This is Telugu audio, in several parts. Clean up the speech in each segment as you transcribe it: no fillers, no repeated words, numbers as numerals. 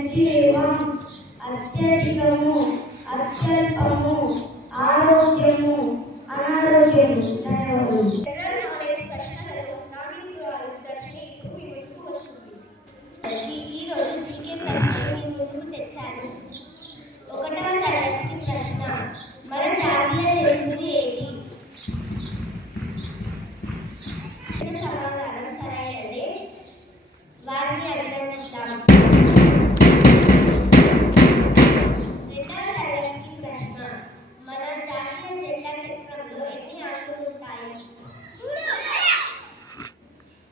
నిర్జీవం, అత్యధికము, అత్యల్పము, ఆరోగ్యము, అనారోగ్యము. ధన్యవాదాలు. జనరల్ నాలెడ్జ్ ప్రశ్నలలో నామిత్రురాలు దర్శిని ఇప్పుడు మీ ముందుకు వస్తుంది. ఈరోజు జీకే ప్రశ్నలు మీ ముందుకు తెచ్చాను. 1వ తరగతికి ప్రశ్న: మన జాతీయ జంతువు ఏది? సమాధానం సరైనదే. వారిని అభినందిద్దాం. 2వ తరగతికి ప్రశ్న: మన జాతీయ జెండా చక్రంలో ఎన్ని ఆకులు ఉంటాయి?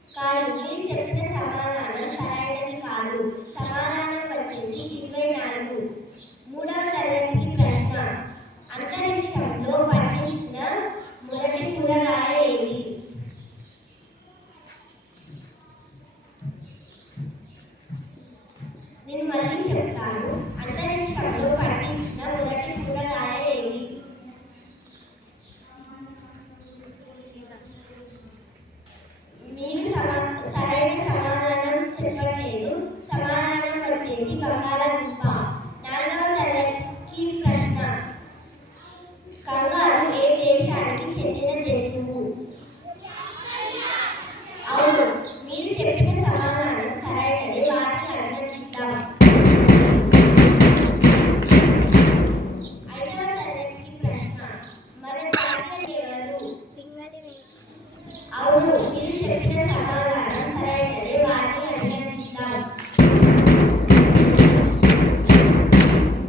కాదు. మీరు చెప్పిన సమాధానం సరైనది కాదు. సమాధానం వచ్చేసి 24. 3వ తరగతికి ప్రశ్న: అంతరిక్షంలో పండించిన మొదటి కూరగాయ ఏది? నేను మళ్ళీ చెప్తాను. అంతరిక్షంలో పండించిన మొదటి కూరగాయ ఏది? మీరు సరైన సమాధానం చెప్పట్లేదు. సమాధానం వచ్చేసి బంగాళాదుంప. 4వ తరగతి ప్రశ్న: కంగారు ఏ దేశానికి చెందిన జంతువు? అవును. మీరు చెప్పిన సమాధానం సరైనది. వారిని అభినందిద్దాం. 5వ తరగతి ప్రశ్న: మన జాతీయ ఎవరు? అవును. మీరు చెప్పిన సమాధానం సరైనది. వారిని అభినందిద్దాం.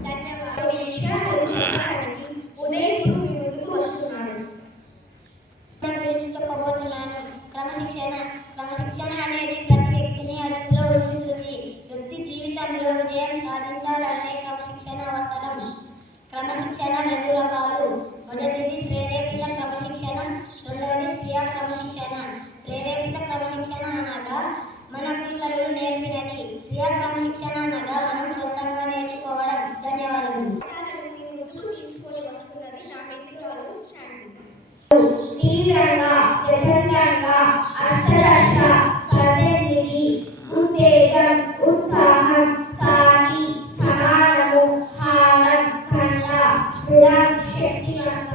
ధన్యవాదాలు. ఈ విషయాలు చెప్పడానికి ఉదయ్ ఇప్పుడు మీ ముందుకు వస్తున్నాడు. గురించి చెప్పబోతున్నాను. క్రమశిక్షణ అనేది ప్రతి వ్యక్తిని అదుపులో ఉంచుతుంది. వ్యక్తి జీవితంలో విజయం సాధించాలంటే క్రమశిక్షణ అవసరం. క్రమశిక్షణ 2 రకాలు. మొదటిది ప్రేరేపిత క్రమశిక్షణ, రెండవది స్వీయ క్రమశిక్షణ. ప్రేరేపిత క్రమశిక్షణ అనగా మనకు ఇతరులు నేర్పినది. స్వీయ క్రమశిక్షణ అనగా మనం సొంతంగా నేర్చుకోవడం. ధన్యవాదాలు. తీసుకొని వస్తున్నది నా మిత్రురాలు శాంతి. తీవ్రంగా, ప్రచండంగా, అష్టదశ, 18, ఉత్తేజం, ఉత్సాహం, సాగి, సమానము, హారం, ఖండ, దృఢ, శక్తివంత.